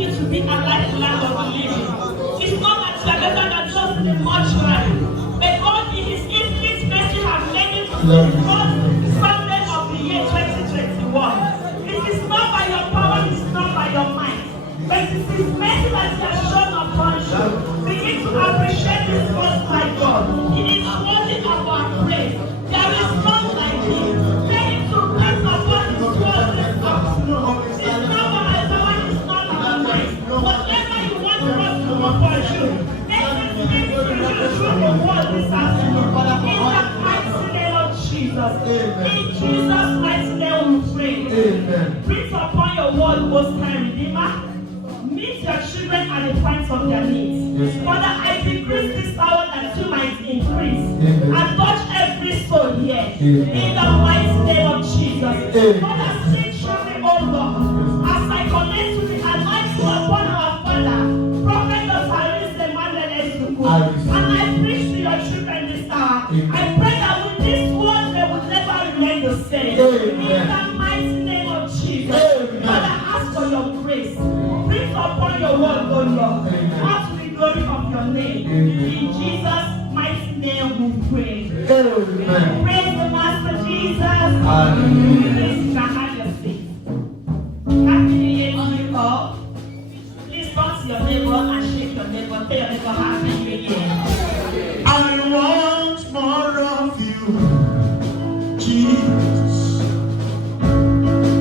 you to be alive in the land of the living. It's not that you are better than just in the mortuary, but God in His infinite mercy has made it to the first Sunday of the year 2021. It is not by your power, it is not by your might, but it is His mercy that He has shown upon you. Begin to appreciate this most high God. It is worthy of our praise. There is none like Him. Tell Him to place upon His word this afternoon. It's not by my power, it's not by my might. Whatever you want for us to do for you, let Him speak to you through the word this afternoon. In the mighty name of Jesus. In Jesus' mighty name we pray. Breathe upon your word, Most High Redeemer. Meet your children at the point of their needs. Father, I decrease this hour that you might increase. And touch every soul here. In the mighty name of Jesus. Father, sing through me, O Lord. As I connect to the anointing upon our Father, Prophet Osiris Emmanuel Esuku. And I preach to your children this hour. I pray that with this word they will never remain the same. In the mighty name of Jesus. Father, ask for your grace. Breathe upon your word, O Lord. All to the glory of your name. In Jesus' mighty name we pray. Praise the Master Jesus. Please you can have your seat. Happy New Year to you all. Please turn to your neighbor and shake your neighbor. Tell your neighbor Happy New Year. I want more of you, Jesus.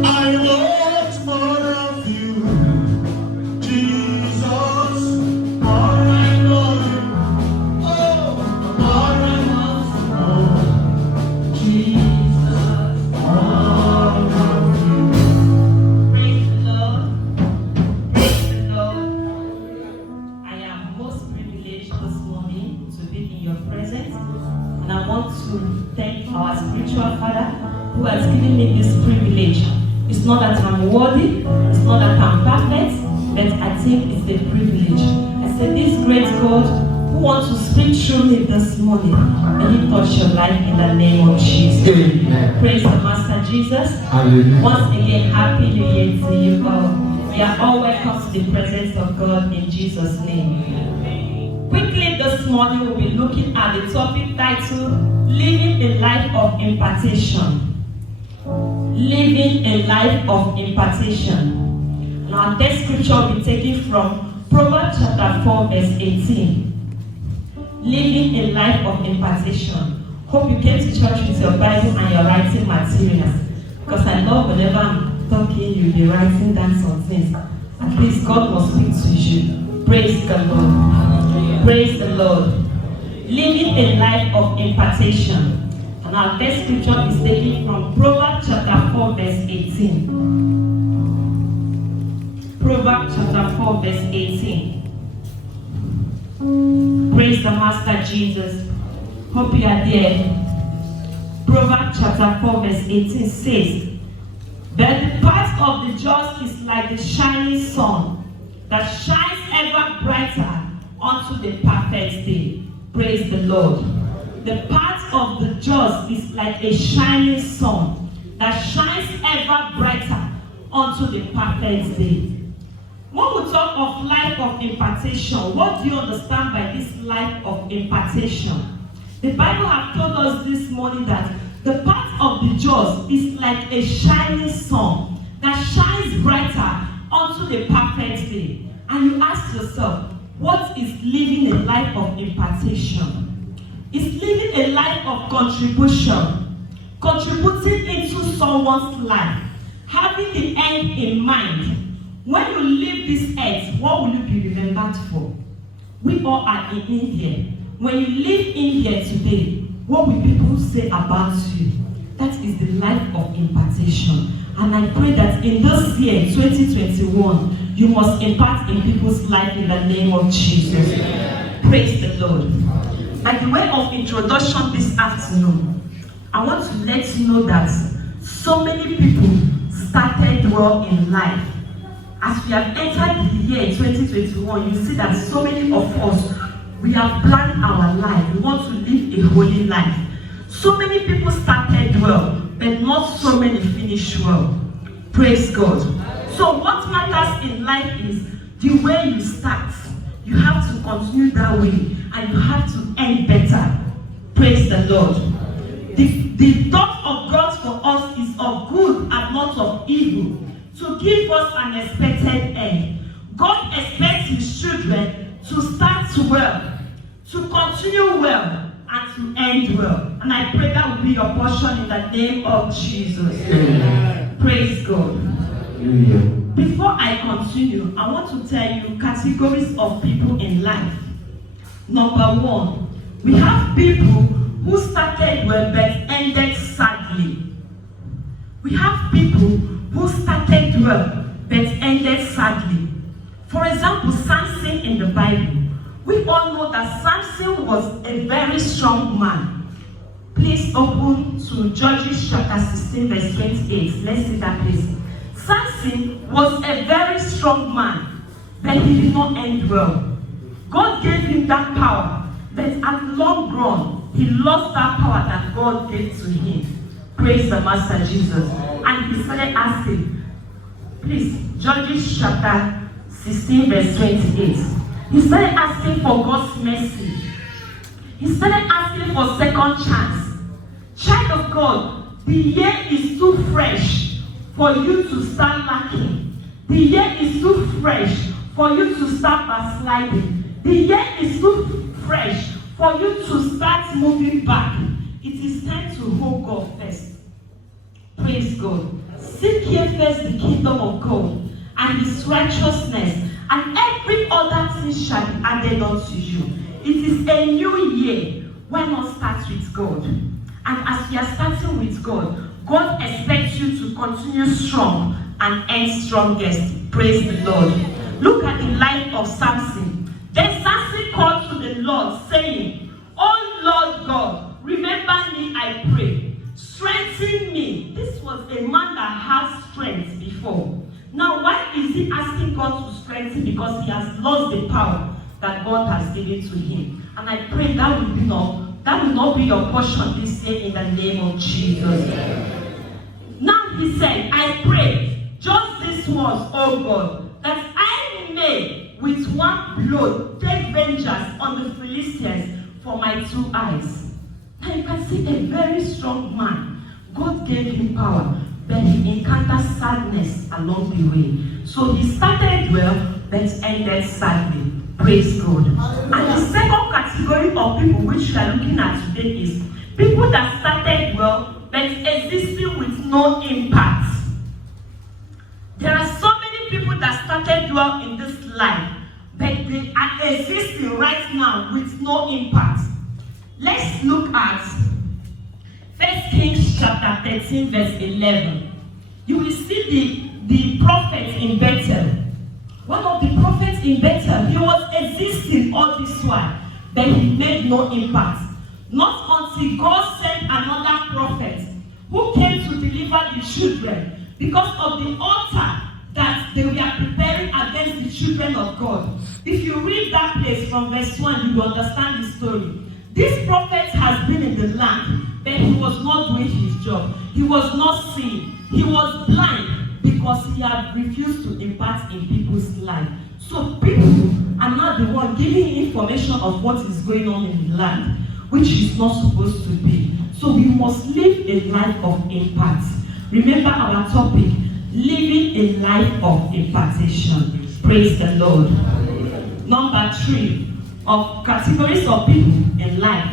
I want more of you, Jesus. More I know you, oh, more I want more, Jesus. More of you. Praise the Lord. Praise the Lord. I am most privileged this morning to be in your presence. And I want to thank our spiritual father who has given me this privilege. It's not that I'm worthy, it's not that I'm perfect, but I think it's a privilege. I said, this great God who wants to speak through me this morning, may He touch your life in the name of Jesus. Amen. Praise the Master Jesus. Hallelujah. Once again, Happy New Year to you all. We are all welcome to the presence of God in Jesus' name. Quickly this morning, we'll be looking at the topic titled, Living a Life of Impartation. Living a life of impartation. And our text scripture will be taken from Proverbs chapter 4, verse 18. Living a life of impartation. Hope you came to church with your Bible and your writing materials. Because I know whenever I'm talking, you'll be writing down some things. At least God must speak to you. Praise the Lord. Praise the Lord. Living a life of impartation. And our text scripture is taken from Proverbs chapter 4, verse 18. Proverbs chapter 4, verse 18. Praise the Master Jesus. Hope you are there. Proverbs chapter 4, verse 18 says, "But the path of the just is like the shining sun, that shines ever brighter unto the perfect day." Praise the Lord. The path of the just is like a shining sun that shines ever brighter unto the perfect day. When we talk of life of impartation, what do you understand by this life of impartation? The Bible has told us this morning that the path of the just is like a shining sun that shines brighter unto the perfect day. And you ask yourself, what is living a life of impartation? It's living a life of contribution, contributing into someone's life, having the end in mind. When you leave this earth, what will you be remembered for? We all are in India. When you live in here today, what will people say about you? That is the life of impartation. And I pray that in this year, 2021, you must impart in people's life in the name of Jesus. Praise the Lord. By the way of introduction this afternoon, I want to let you know that so many people started well in life. As we have entered the year 2021, you see that so many of us, we have planned our life. We want to live a holy life. So many people started well, but not so many finished well. Praise God. So what matters in life is The way you start, you have to continue that way, and you have to end better. Praise the Lord. The thought of God for us is of good and not of evil, to give us an expected end. God expects his children to start well, to continue well, and to end well. And I pray that will be your portion in the name of Jesus. Amen. Praise God. Amen. Before I continue, I want to tell you categories of people in life. Number one, we have people who started well but ended sadly. We have people who started well but ended sadly. For example, Samson in the Bible. We all know that Samson was a very strong man. Please open to Judges chapter 16 verse 28. Let's see that please. Samson was a very strong man, but he did not end well. God gave him that power, but at long run, he lost that power that God gave to him. Praise the Master Jesus. And he started asking, please, Judges chapter 16 verse 28. He started asking for God's mercy. He started asking for second chance. Child of God, the year is too fresh for you to start lacking. The year is too fresh for you to start backsliding. The year is too fresh for you to start moving back. It is time to hold God first. Praise God. Seek ye first the kingdom of God and his righteousness, and every other thing shall be added unto you. It is a new year. Why not start with God? And as we are starting with God, God expects you to continue strong and end strongest. Praise the Lord. Look at the life of Samson. Then Samson called to the Lord, saying, "Oh Lord God, remember me, I pray. Strengthen me." This was a man that had strength before. Now, why is he asking God to strengthen? Because he has lost the power that God has given to him. And I pray that will not be your portion this year in the name of Jesus. Now he said, "I pray just this once, O God, that I may with one blow take vengeance on the Philistines for my 2 eyes." Now you can see a very strong man. God gave him power, but he encountered sadness along the way. So he started well, but ended sadly. Praise God. And the second category of people which we are looking at today is people that started well, but existing with no impact. There are so many people that started well in this life, but they are existing right now with no impact. Let's look at 1 Kings chapter 13 verse 11. You will see the prophet in Bethel. One of the prophets in Bethel, he was existing all this while, but he made no impact. Not until God sent another prophet who came to deliver the children because of the altar that they were preparing against the children of God. If you read that place from verse 1, you will understand the story. This prophet has been in the land, but he was not doing his job. He was not seeing. He was blind because he had refused to impart in people's life. So people are not the one giving information of what is going on in the land, which is not supposed to be. So we must live a life of impact. Remember our topic, living a life of impartation. Praise the Lord. Number 3 of categories of people in life.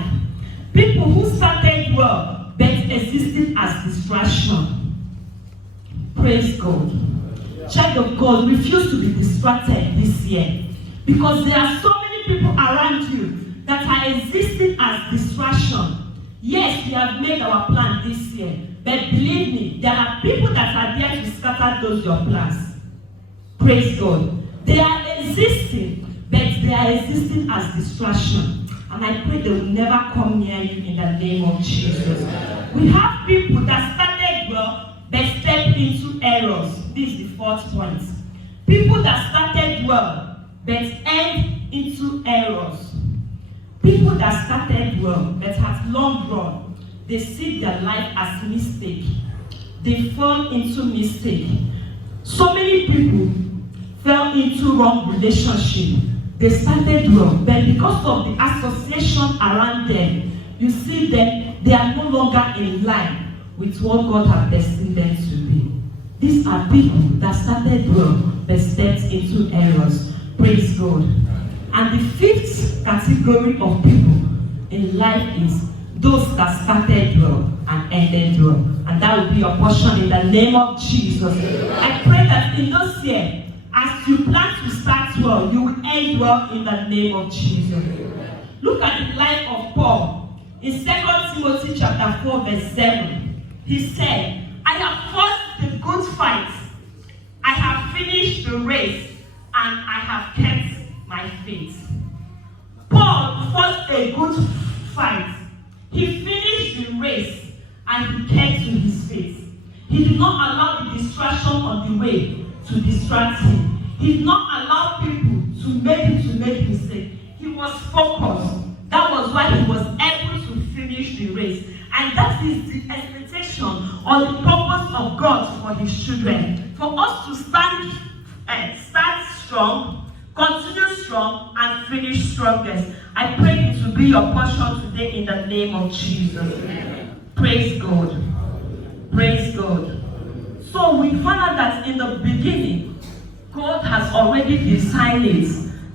People who started well but existed as distraction. Praise God. Child of God, refuse to be distracted this year, because there are so many people around you that are existing as distraction. Yes, we have made our plan this year, but believe me, there are people that are there to scatter those your plans. Praise God. They are existing, but they are existing as distraction. And I pray they will never come near you in the name of Jesus. We have people that started well, but step into errors. This is the 4th point. People that started well, but end into errors. People that started well, but at long run, they see their life as mistake. They fall into mistake. So many people fell into wrong relationship. They started well, but because of the association around them, you see them, they are no longer in line with what God has destined them to be. These are people that started well, but stepped into errors. Praise God. And the fifth category of people in life is those that started well and ended well. And that will be your portion in the name of Jesus. I pray that in this year, as you plan to start well, you will end well in the name of Jesus. Look at the life of Paul. In 2 Timothy chapter 4, verse 7, he said, I have fought the good fight. I have finished the race, and I have kept my faith. Paul fought a good fight. He finished the race, and he kept to his faith. He did not allow the distraction on the way to distract him. He did not allow people to make mistakes. He was focused. That was why he was able to finish the race. And that is the expectation or the purpose of God for his children. For us to start strong, continue strong, and finish strongest. I pray it will be your portion today in the name of Jesus. Praise God. Praise God. So we found out that in the beginning, God has already decided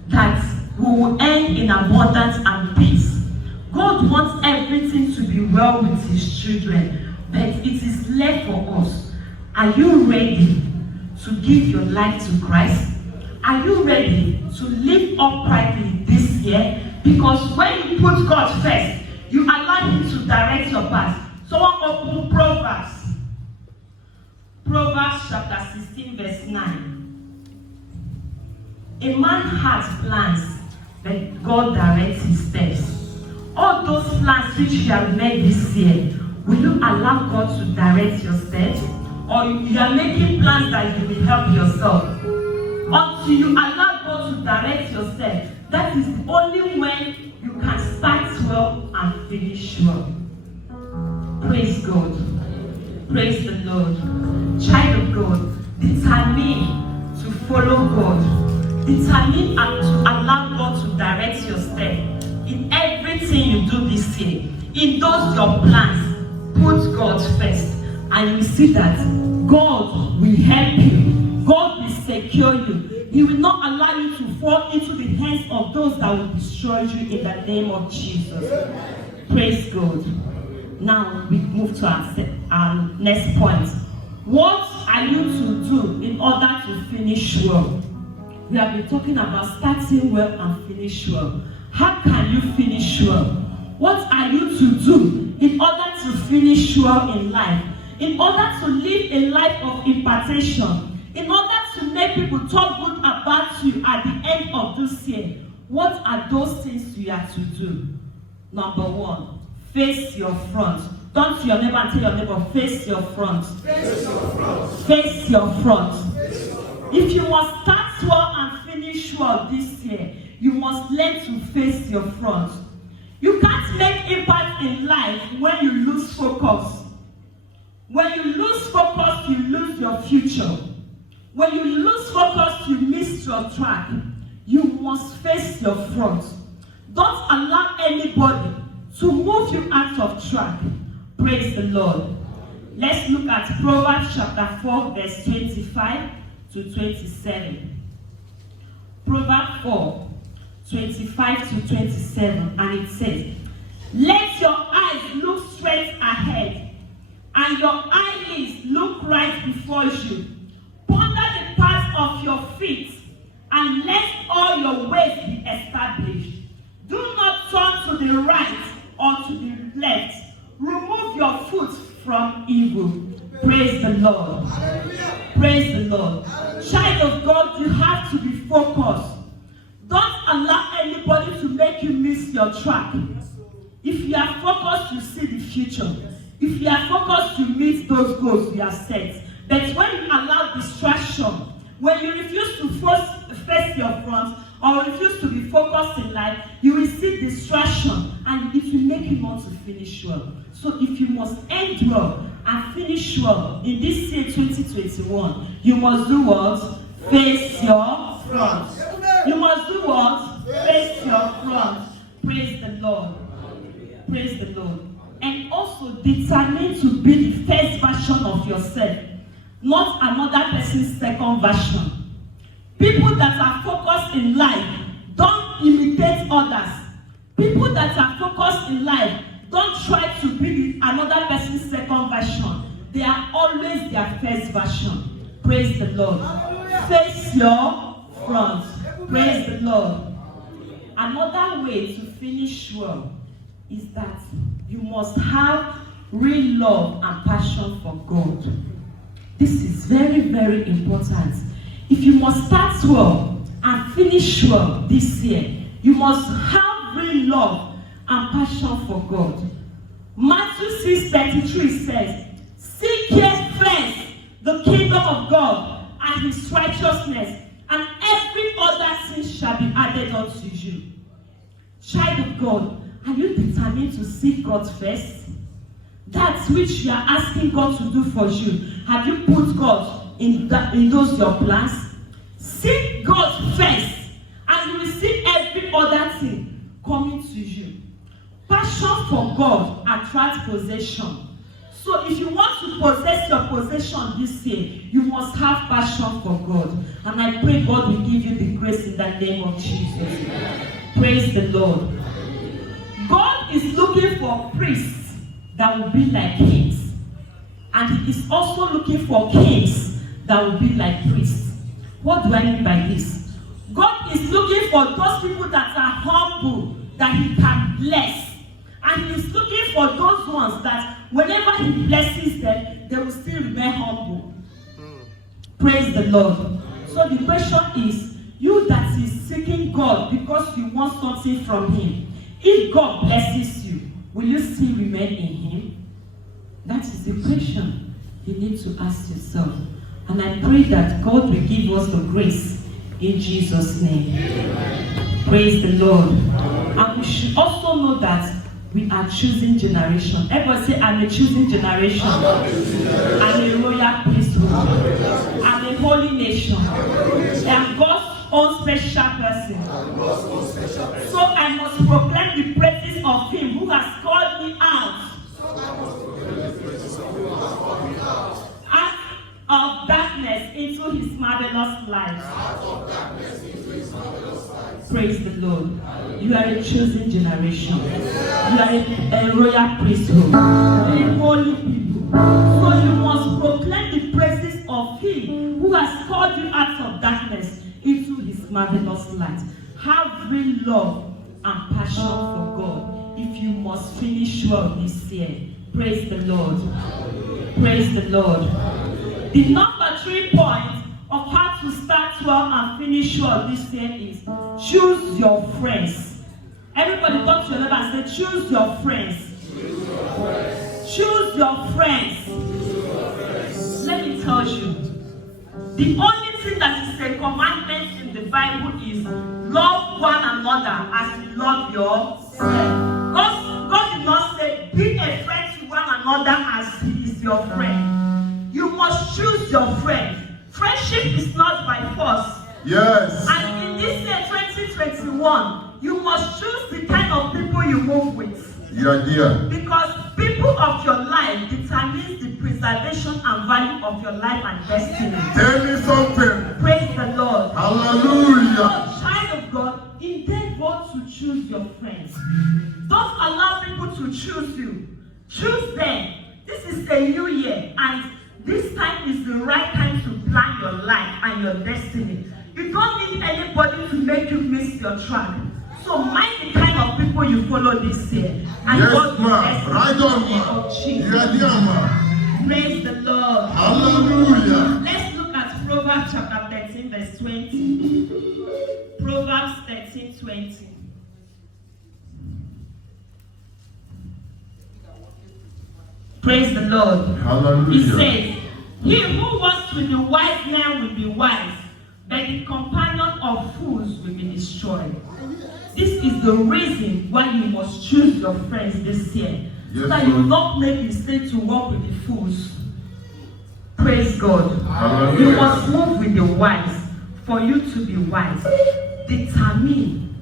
that we will end in abundance and peace. God wants everything to be well with his children, but it is left for us. Are you ready to give your life to Christ? Are you ready to live uprightly this year? Because when you put God first, you allow him to direct your path. Someone open Proverbs. Proverbs chapter 16, verse 9. A man has plans, but God directs his steps. All those plans which you have made this year, will you allow God to direct your steps? Or you are making plans that you will help yourself? Until you allow God to direct your steps, that is only when you can start well and finish well. Praise God. Praise the Lord. Child of God, determine to follow God. Determine to allow God to direct your step in everything you do this year. In those your plans, put God first, and you see that God will help you. God will secure you. He will not allow you to fall into the hands of those that will destroy you in the name of Jesus. Praise God. Now we move to our next point. What are you to do in order to finish well? We have been talking about starting well and finish well. How can you finish well? What are you to do in order to finish well in life? In order to live a life of impartation? In order to make people talk good about you at the end of this year? What are those things you have to do? Number one, face your front. Turn to your neighbor and tell your neighbor, face your front. Face your front. Face your front. Face your front. If you must start well and finish well this year, you must learn to face your front. You can't make impact in life when you lose focus. When you lose focus, you lose your future. When you lose focus, you miss your track. You must face your front. Don't allow anybody to move you out of track. Praise the Lord. Let's look at Proverbs chapter 4, verse 25 to 27. Proverbs 4, 25 to 27, and it says, let your eyes look straight ahead, and your eyelids look right before you. Ponder the path of your feet, and let all your ways be established. Do not turn to the right or to the left. Remove your foot from evil. Praise the Lord. Hallelujah. Praise the Lord. Hallelujah. Child of God, you have to be focused. Don't allow anybody to make you miss your track. If you are focused, you see the future. If you are focused, you meet those goals you have set. But when you allow distraction, when you refuse to face your front, or refuse to be focused in life, you will see distraction, and it will make you want to finish well. So if you must end well and finish well in this year 2021, you must do what? Face your. front. You must do what? Face your front. Praise the Lord. Praise the Lord. And also determine to be the first version of yourself, not another person's second version. People that are focused in life, don't imitate others. People that are focused in life, don't try to be another person's second version. They are always their first version. Praise the Lord. Face your front. Praise the Lord. Another way to finish well is that you must have real love and passion for God. This is very, very important. If you must start well and finish well this year, you must have real love and passion for God. Matthew 6:33 says, "Seek ye first the kingdom of God and his righteousness, and every other thing shall be added unto you." Child of God, are you determined to seek God first? That which you are asking God to do for you, have you put God in those your plans? Seek God first, and you will see every other thing coming to you. Passion for God attracts possession. So if you want to possess your possession this year, you must have passion for God. And I pray God will give you the grace in the name of Jesus. Praise the Lord. God is looking for priests that will be like kings. And he is also looking for kings that will be like priests. What do I mean by this? God is looking for those people that are humble, that he can bless. And he is looking for those ones that whenever he blesses them, they will still remain humble. Praise the Lord. So the question is, you that is seeking God because you want something from him, if God blesses you, will you still remain in him? That is the question you need to ask yourself. And I pray that God will give us the grace in Jesus' name. Amen. Praise the Lord. And we should also know that we are choosing generation. Everybody say, I'm a choosing generation. I'm a royal priesthood. I'm a holy nation. I'm God's own special person. So I must proclaim the praises of him who has called me out of darkness into his marvelous light. Praise the Lord. You are a chosen generation. You are a royal priesthood. A holy people. So you must proclaim the praises of him who has called you out of darkness into his marvelous light. Have real love and passion for God if you must finish well this year. Praise the Lord. Praise the Lord. The number 3 point of how to start well and finish well this year is choose your friends. Everybody talk to your neighbor and say, choose your friends. Choose your friends. Let me tell you, the only thing that is a commandment in the Bible is love one another as you love yourself. God did not say be a friend to one another as he is your friend. You must choose your friend. Friendship is not by force. Yes. And in this year 2021, you must choose the kind of people you move with. Yeah, dear. Because people of your life determines the preservation and value of your life and destiny. Tell me something. Praise the Lord. Hallelujah. So, child of God, endeavor to choose your friends. Don't allow people to choose you. Choose them. This is a new year, and this time is the right time to plan your life and your destiny. You don't need anybody to make you miss your track. So mind the kind of people you follow this year. And Yes, God will bless you right in the on, name ma. of Jesus. Yeah, dear, ma. Praise the Lord. Hallelujah. Let's look at Proverbs chapter 13, verse 20. Proverbs 13, 20. Praise the Lord. Hallelujah. It says, he who walks with the wise man will be wise, but the companion of fools will be destroyed. This is the reason why you must choose your friends this year. So that you will not make mistake to walk with the fools. Praise God. Hallelujah. You must move with the wise. for you to be wise. Determine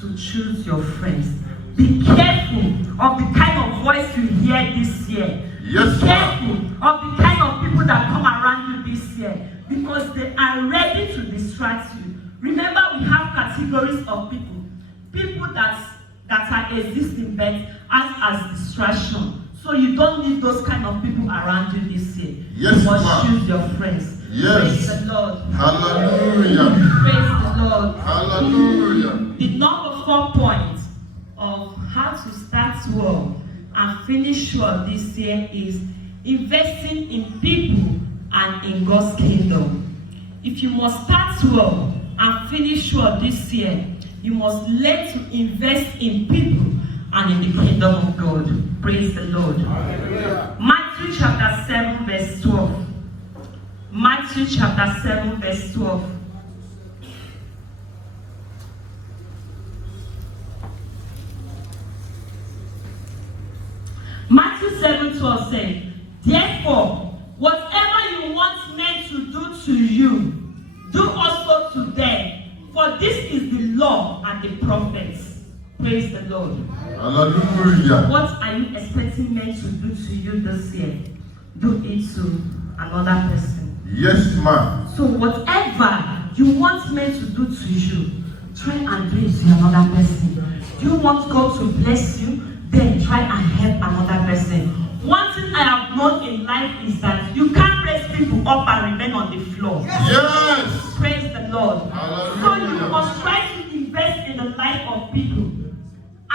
to choose your friends. Be careful of the kind of voice you hear this year. Yes, Be careful of the kind of people that come around you this year, because they are ready to distract you. Remember, we have categories of people. People that are existing but act as distraction. So you don't need those kind of people around you this year. Yes, you must ma'am. choose your friends. Yes. Praise the Lord. Hallelujah. Praise the Lord. Hallelujah. The number 4 point of how to start well and finish well this year is investing in people and in God's kingdom. If you must start well and finish well this year, you must learn to invest in people and in the kingdom of God. Praise the Lord. Hallelujah. Matthew chapter 7 verse 12. Matthew chapter 7 verse 12. Matthew 7:12 says, therefore, whatever you want men to do to you, do also to them, for this is the law and the prophets. Praise the Lord. Hallelujah. What are you expecting men to do to you this year? Do it to another person. Yes, ma'am. So whatever you want men to do to you, try and do it to another person. Do you want God to bless you? Then try and help another person. One thing I have known in life is that you can't raise people up and remain on the floor. Yes. Praise the Lord. Hallelujah. So you must try to invest in the life of people.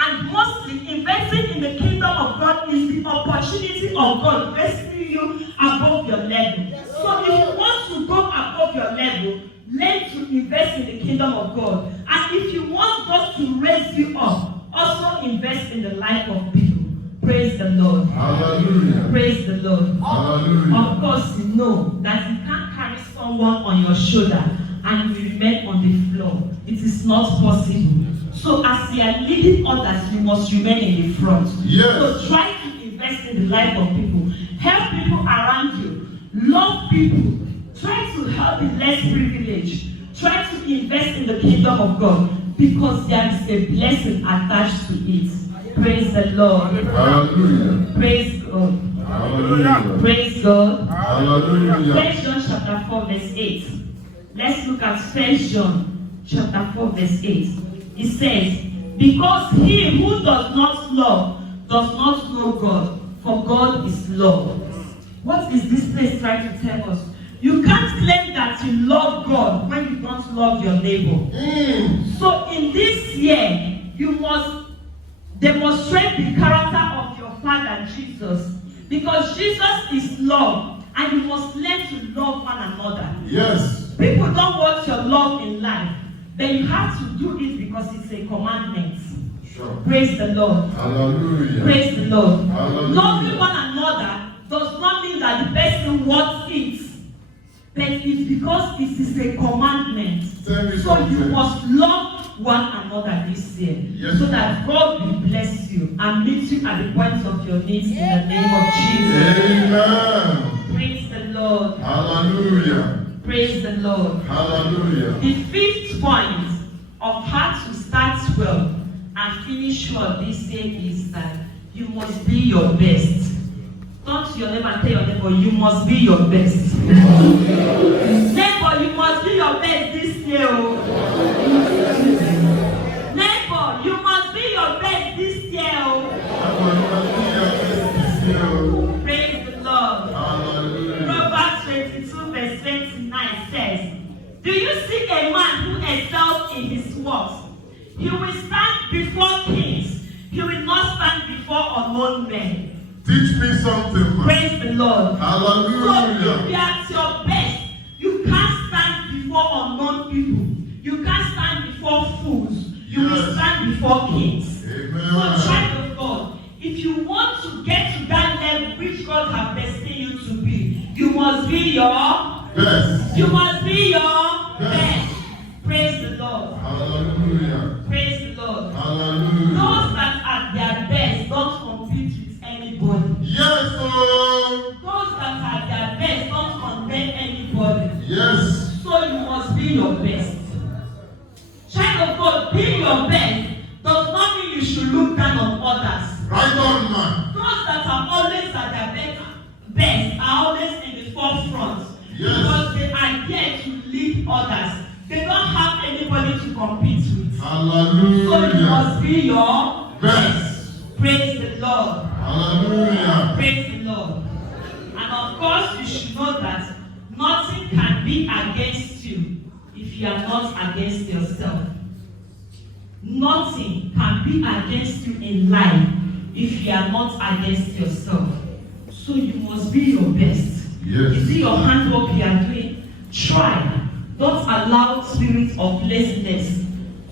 And mostly, investing in the kingdom of God is the opportunity of God raising you above your level. So if you want to go above your level, learn to invest in the kingdom of God. And if you want God to raise you up, also invest in the life of people. Praise the Lord. Hallelujah. Praise the Lord. Hallelujah. Of course, you know that you can't carry someone on your shoulder and you remain on the floor. It is not possible. So as you are leading others, you must remain in the front. Yes. So try to invest in the life of people. Help people around you. Love people. Try to help the less privileged. Try to invest in the kingdom of God, because there is a blessing attached to it. Praise the Lord. Hallelujah. Praise God. Hallelujah. Praise God. Hallelujah. 1 John chapter 4 verse 8. Let's look at 1 John chapter 4 verse 8. It says, because he who does not love does not know God, for God is love. What is this place trying to tell us? You can't claim that you love God when you don't love your neighbor. So in this year, you must demonstrate the character of your Father Jesus, because Jesus is love, and you must learn to love one another. Yes. People don't want your love in life, but you have to do it because it's a commandment. Sure. Praise the Lord. Hallelujah. Praise the Lord. Hallelujah. Loving one another does not mean that the person wants it, but it's because it is a commandment. Tell me So you something. must love one another this year, Yes. so that God will bless you and meet you at the points of your needs in the name of Jesus. Amen. Praise the Lord. Hallelujah. Praise the Lord. Hallelujah. The 5th point of how to start well and finish well this year is that you must be your best. Turn to your neighbor and tell your neighbor, you must be your best. Neighbor, you must be your best this year. Oh. Neighbor, you must be your best this year. Oh. Praise the Lord. Hallelujah. Proverbs 22 verse 29 says, do you see a man who excels in his works? He will stand before kings. He will not stand before unknown men. Teach me something. Praise the Lord. So if Hallelujah. you are at your best, you can't stand before unknown people. You can't stand before fools. You will Yes. stand before kings. Amen. So child of God, if you want to get to that level which God has destined you to be, you must be your Best. You must be your best. Praise the Lord. Hallelujah. Praise the Lord. Hallelujah. Those that are at their best don't compete with anybody. Yes, Lord. Those that are at their best don't condemn anybody. Yes. So So you must be your best. Child of God, being your best does not mean you should look down on others. Right on, man. Those that are always at their best are always in the forefront. Yes. Because they are there to lead others. They don't have anybody to compete with. Hallelujah. So you must be your best. Praise the Lord. Hallelujah. Praise the Lord. And of course, you should know that nothing can be against you if you are not against yourself. Nothing can be against you in life if you are not against yourself. So you must be your best. Yes. You see your handwork you are doing? Try. Don't allow spirit of laziness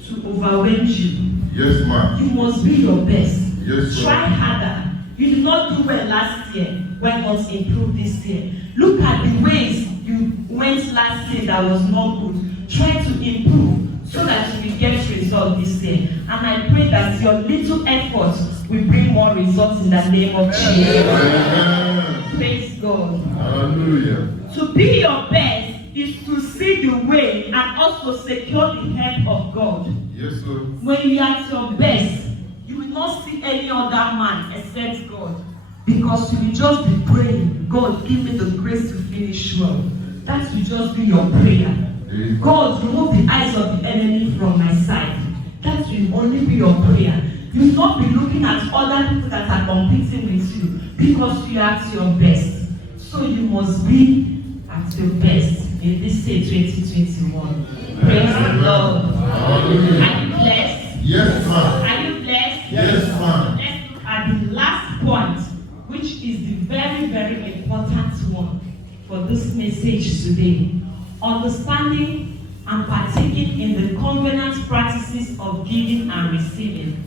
to overwhelm you. Yes, ma'am. You must be your best. Yes, sir. Try harder. You did not do well last year. Why not improve this year? Look at the ways you went last year that was not good. Try to improve so that you will get results this year. And I pray that your little efforts will bring more results in the name of Jesus. Amen. Praise God. Hallelujah. To be your best is to see the way and also secure the help of God. Yes, sir. When you are at your best, you will not see any other man except God. Because you will just be praying, God, give me the grace to finish well. That will just be your prayer. Amen. God, remove the eyes of the enemy from my side. That will only be your prayer. You will not be looking at other people that are competing with you because you are at your best. So you must be at your best in this year 2021. Praise the Lord. Hallelujah. Are you blessed? Yes, ma'am. Are you blessed? Yes, ma'am. Let's look at the last point, which is the very, very important one for this message today. Understanding and partaking in the covenant practices of giving and receiving.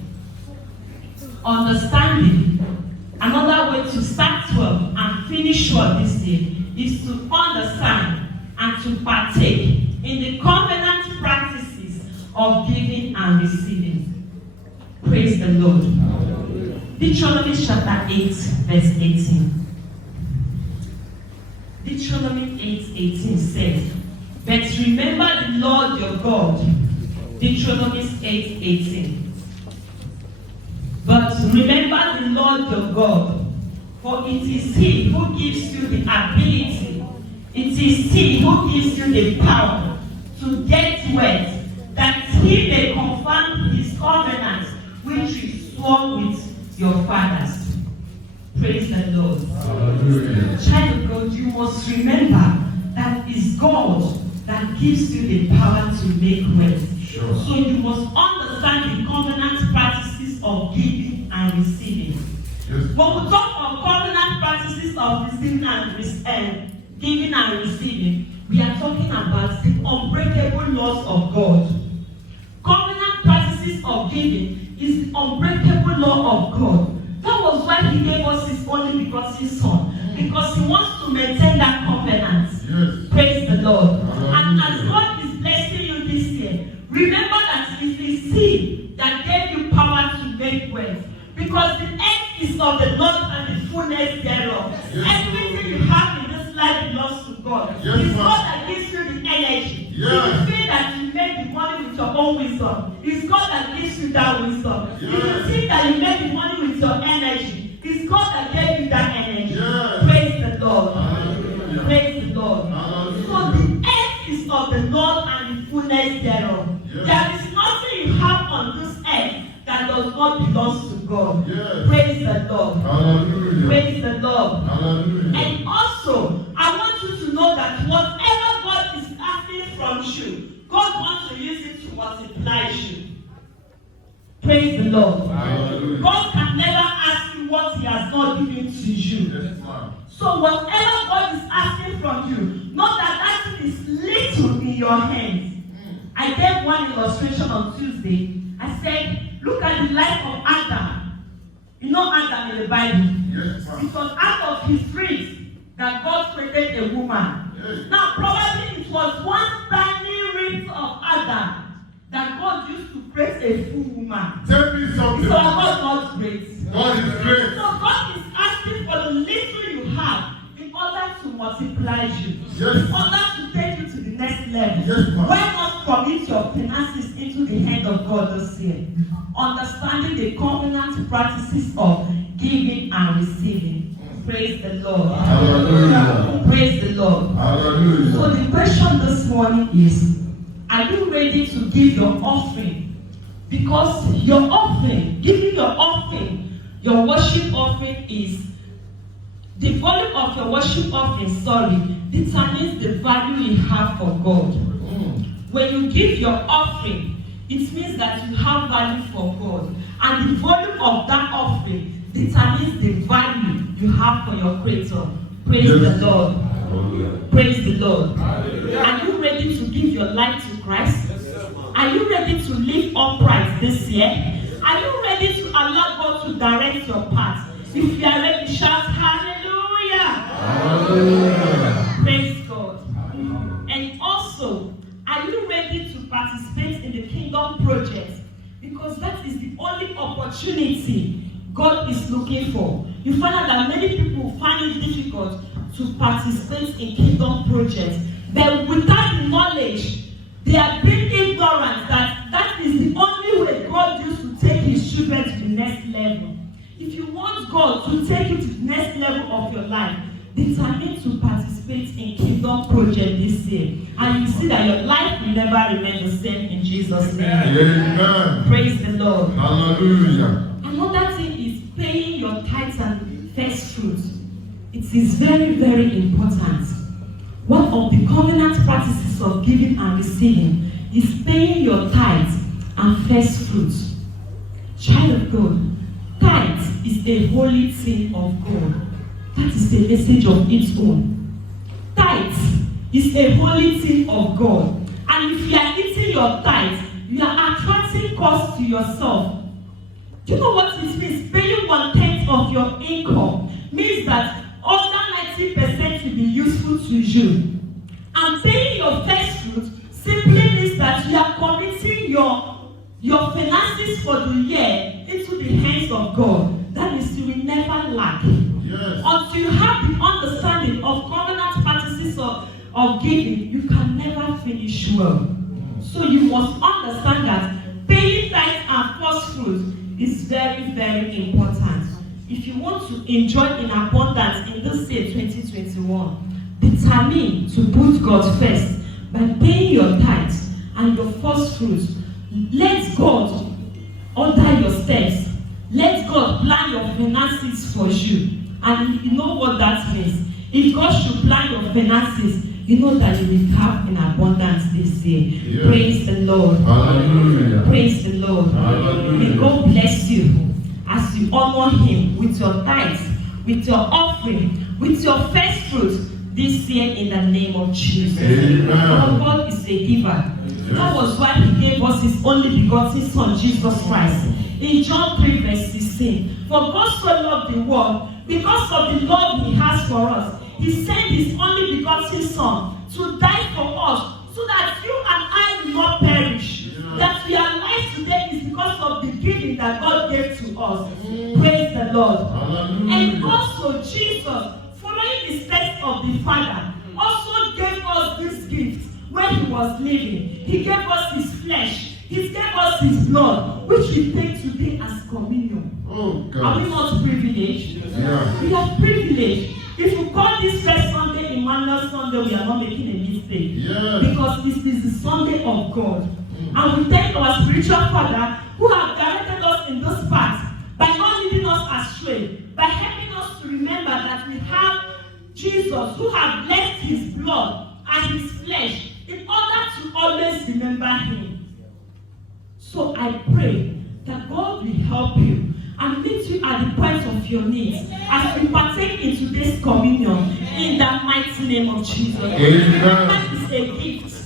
Understanding, another way to start well and finish well this year is to understand and to partake in the covenant practices of giving and receiving. Praise the Lord. Deuteronomy chapter 8, verse 18. Deuteronomy 8:18 says, but remember the Lord your God. Deuteronomy 8:18. But remember the Lord your God, for it is He who gives you the ability, it is He who gives you the power to get wealth, that He may confirm His covenant which He swore with your fathers. Praise the Lord. Hallelujah. Child of God, you must remember that it's God that gives you the power to make wealth. Sure. So you must understand the covenant practices of giving and receiving. Yes. When we talk of covenant practices of receiving and giving and receiving, we are talking about the unbreakable laws of God. Covenant practices of giving is the unbreakable law of God. That was why He gave us His only begotten Son, because He wants to maintain that covenant. Yes. Praise the Lord. Hallelujah. And as God is blessing you this year, remember that it is He that gave you power to make wealth. Because the earth is of the Lord and the fullness thereof. Yes. Everything you have in this life belongs to God. Yes, It's ma'am. God that gives you the energy. Yes. If you feel that you make the money with your own wisdom, it's God that gives you that wisdom. Yes. If you think that you make the money with your energy, it's God that gave you that energy. Yes. Praise the Lord. Hallelujah. Praise the Lord. Hallelujah. So the earth is of the Lord and the fullness thereof. Yes. There is nothing you have on this earth that does not belong to God. Yes. Praise the Lord. Hallelujah. Praise the Lord. Hallelujah. And also, I want you to know that whatever God is asking from you, God wants to use it to multiply you. Praise the Lord. Hallelujah. God can never ask you what He has not given to you. Yes, ma'am. So whatever God is asking from you, know that that is little in your hands. I gave one illustration on Tuesday. I said, look at the life of Adam. You know Adam in the Bible. Yes, ma'am. It was out of his rib that God created a woman. Yes. Now probably it was one tiny rib of Adam that God used to create a full woman. Tell me something. So God not great. God is great. So God is asking for the little you have in order to multiply you. Yes. In order to take you to the next level? Yes, ma'am. Why not commit your finances into the hand of God this year? Understanding the covenant practices of giving and receiving. Praise the Lord. Hallelujah. Praise the Lord. Hallelujah. So the question this morning is, are you ready to give your offering? Because your offering, giving your offering, your worship offering is, the volume of your worship offering, determines the value you have for God. When you give your offering, it means that you have value for God. And the volume of that offering determines the value you have for your Creator. Praise the Lord. Hallelujah. Praise the Lord. Hallelujah. Are you ready to give your life to Christ? Are you ready to live upright this year? Are you ready to allow God to direct your path? If you are ready, shout hallelujah. Hallelujah. Praise God. And also, are you ready to participate in the kingdom project? Because that is the only opportunity God is looking for. You find out that many people find it difficult to participate in kingdom projects. But without the knowledge, they are being ignorant that is the only way God used to take his children to the next level. If you want God to take you to the next level of your life, determine to participate in kingdom project this year. And you see that your life will never remain the same in Jesus' name. Amen. Praise the Lord. Hallelujah. Another thing is paying your tithes and first fruits. It is very, very important. One of the covenant practices of giving and receiving is paying your tithes and first fruits. Child of God, tithes is a holy thing of God. That is a message of its own. Tithes is a holy thing of God. And if you are eating your tithes, you are attracting cost to yourself. Do you know what it means? Paying 1/10 of your income means that other 90% will be useful to you. And paying your first fruit simply means that you are committing your finances for the year into the hands of God. That means you will never lack. Yes. Until you have the understanding of covenant practices of giving, you can never finish well. So you must understand that paying tithes and first fruits is very, very important. If you want to enjoy in abundance in this year 2021, determine to put God first by paying your tithes and your first fruits. Let God order your steps. Let God plan your finances for you. And you know what that means. If God should plan your finances, you know that you will have in abundance this year. Yes. Praise the Lord. Hallelujah. Praise the Lord. Hallelujah. May God bless you as you honor him with your tithes, with your offering, with your first fruits this year in the name of Jesus. Amen. Our God is a giver. Yes. That was why he gave us his only begotten Son, Jesus Christ. In John 3 verse 16, for God so loved the world, because of the love he has for us, he sent his only begotten Son to die for us, so that you and I will not perish. Yeah. That we are alive today is because of the giving that God gave to us. Praise the Lord. Hallelujah. And also Jesus, following the steps of the Father, also gave us this gift when he was living. He gave us his flesh. He gave us his blood, which we take today as communion. Oh, Are we God. not privileged? Yeah. We are privileged. If you call this first Sunday Emmanuel Sunday, we are not making a mistake. Yes. Because this is the Sunday of God. And we thank our spiritual Father who have directed us in this path by not leading us astray, by helping us to remember that we have Jesus who have blessed his blood and his flesh in order to always remember him. So I pray that God will help you and meet you at the point of your needs as we partake in today's communion in the mighty name of Jesus. That is a gift.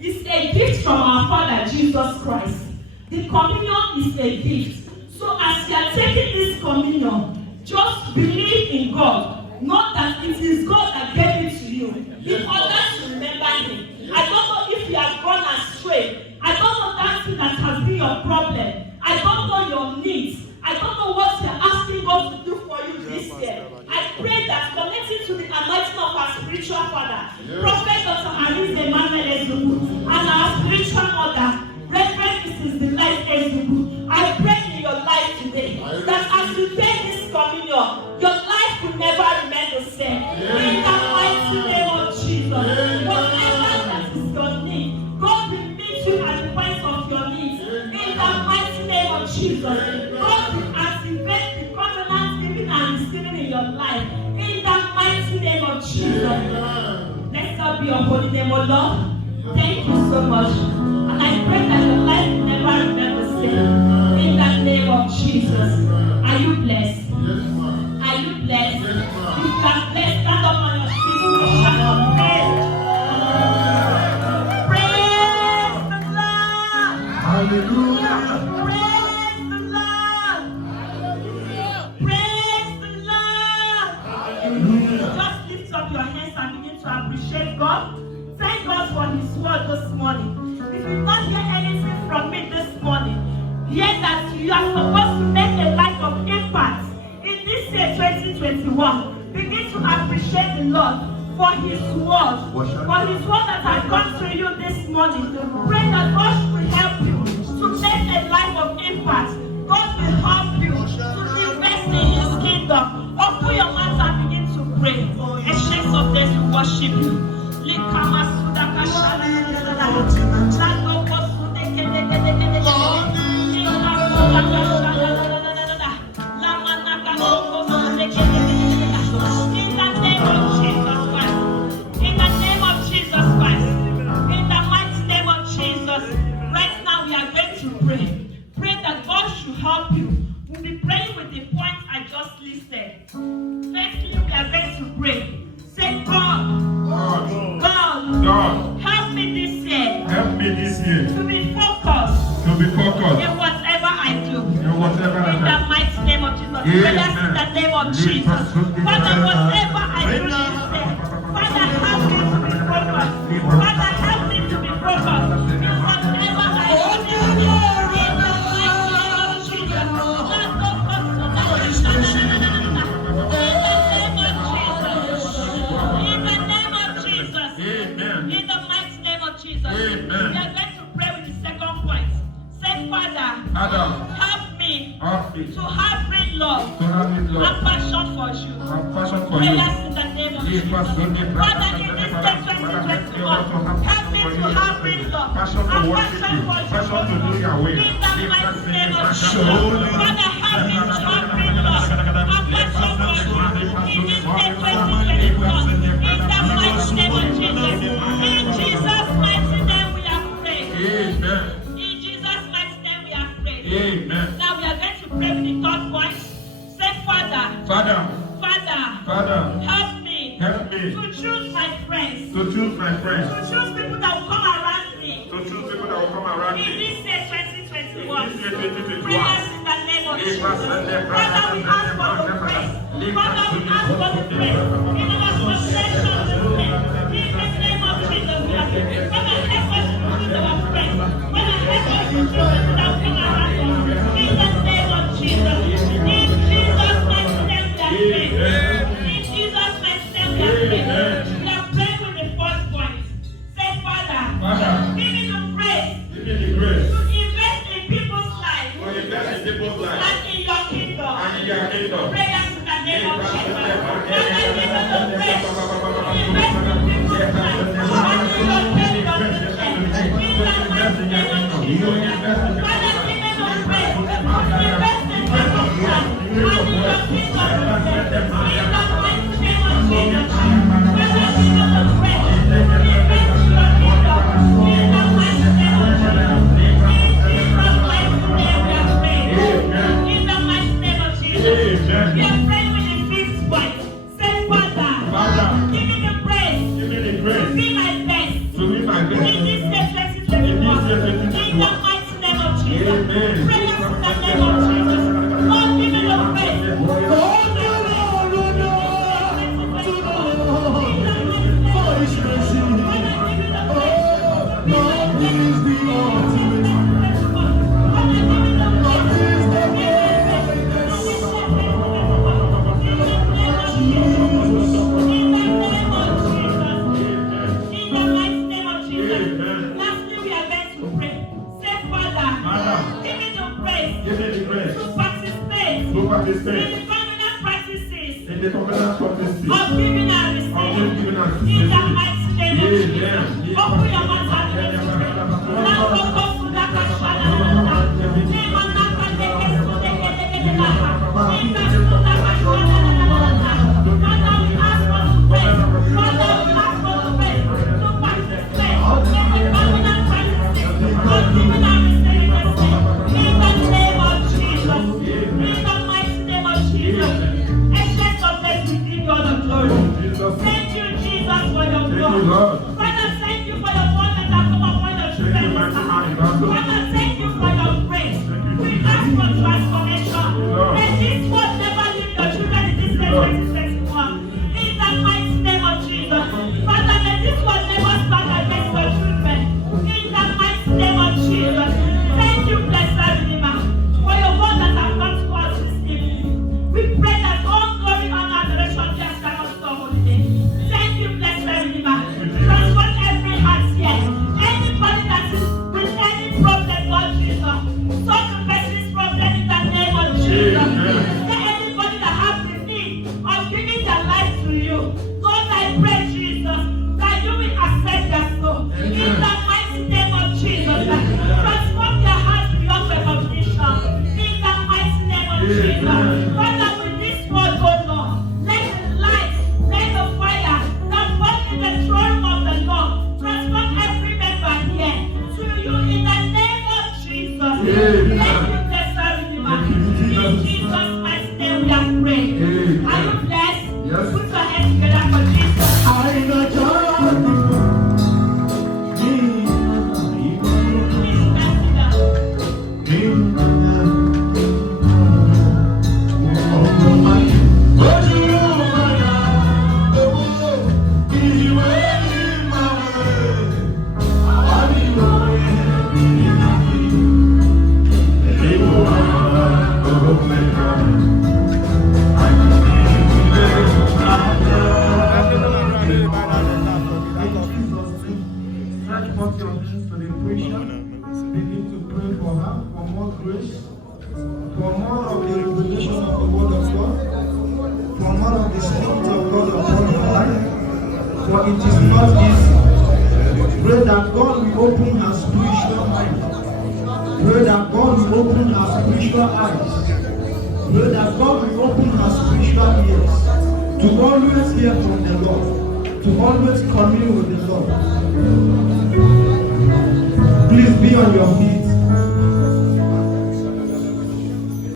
It's a gift from our Father Jesus Christ. The communion is a gift. So as you are taking this communion, just believe in God. Know that it is God that gave it to you in order to remember him. I don't know if you have gone astray. I don't know that thing that has been your problem. I don't know your needs. I don't know what you're asking God to do for you this year. I pray that connecting to the anointing of our spiritual Father, Prophet Dr. Aris Emmanuel Ezugwu, Jesus. God will activate the covenant giving and receiving in your life. In the mighty name of Jesus. Blessed be your holy name, O Lord. Thank you so much. And I pray that your life will never remain the same. In the name of Jesus. Are you blessed? Are you blessed? If you are blessed, stand up on your feet and shout out praise. Praise the Lord. Hallelujah. Praise the Lord. Praise the Lord. Just lift up your hands and begin to appreciate God. Thank God for His word this morning. If you not hear anything from me this morning, hear that you are supposed to make a life of impact in this year 2021. Begin to appreciate the Lord for His word, that has come to you this morning. Pray that God will help you to make a life of impact. God will help you to invest in His kingdom. Open your mouth and begin to pray. A shake of days will worship you. Help you. We'll be praying with the points I just listed. Firstly, we are going to pray. Say, God, help me this year. Help me this year To be focused. to be focused In whatever I do. in whatever I In the do. mighty name of Jesus. Amen. Prayers in the name of Jesus. Father, whatever I do this year, Father, help me to be focused. Father, help me to be focused. In whatever I do this year. In the mighty name of Jesus. In the name of Jesus. Amen. In the mighty name of Jesus. Amen. We are going to pray with the second point. Say, Father, Adam, help me help me to have great love to have it, and Lord. passion for you. Have passion for you. Prayers in the name of Jesus. Father, in this year 2021, help me to have great love Passion to and worship passion you. for you. Passion to do your will. In the mighty name of Jesus. Passion. Father, help me to have great love and passion for you. In this year 2021, in the mighty name of Jesus. In Jesus' mighty name we are praying. Amen. In Jesus' mighty name we are praying. Amen. Now we are going to pray with the third point. Say, Father, Father, help me help me to choose my friends, to choose my friends, to choose people that will come around me. to choose people that will come around In me. this year 2021, In this year 2021. prayers in the name of Jesus. Father, we ask for the praise. Father, we ask for the praise. In our possession of the praise. In the name of Jesus, we are praying. Father, help us to choose our friends. Father, help us to choose people that will come around us. In the name of Jesus. In Jesus' mighty name, we are praying. In Jesus' mighty name, we are praying. We are praying with the first point. Say, Father, give me the praise. Give me the grace To invest in people's lives to invest in people's lives and in your kingdom. and in your kingdom. Prayers in the name of Jesus. Father, give us the grace to invest in people's lives and in your kingdom. In the mighty name of Jesus. Father, give us the grace to invest in people's lives and in your kingdom. In the mighty name of Jesus. Father, give us the grace to invest in your kingdom. In the mighty name of Jesus. In the mighty name of Jesus. We are praying with the fifth point. Say, Father, give me the praise Give me the to grace be my best to be my in best. this year 2021. In the mighty name of Jesus. Prayers in the name of Jesus. Lord, give me the praise. participate in covenant practices in the covenant practices of giving and receiving. In the mighty name of Jesus. Open your mouth and begin to pray. In Jesus' mighty name we are praying. Amen. Are you blessed? Yes. Put your hands together for Jesus. I got joy. Begin to pray for her, for more grace, for more of the revelation of the word of God, for more of the Spirit of God upon her life, for it is not easy. Pray that God will open her spiritual mind. Pray that God will open her spiritual eyes. Pray that God will open her spiritual ears to always hear from the Lord, to always commune with the Lord. Please be on your feet.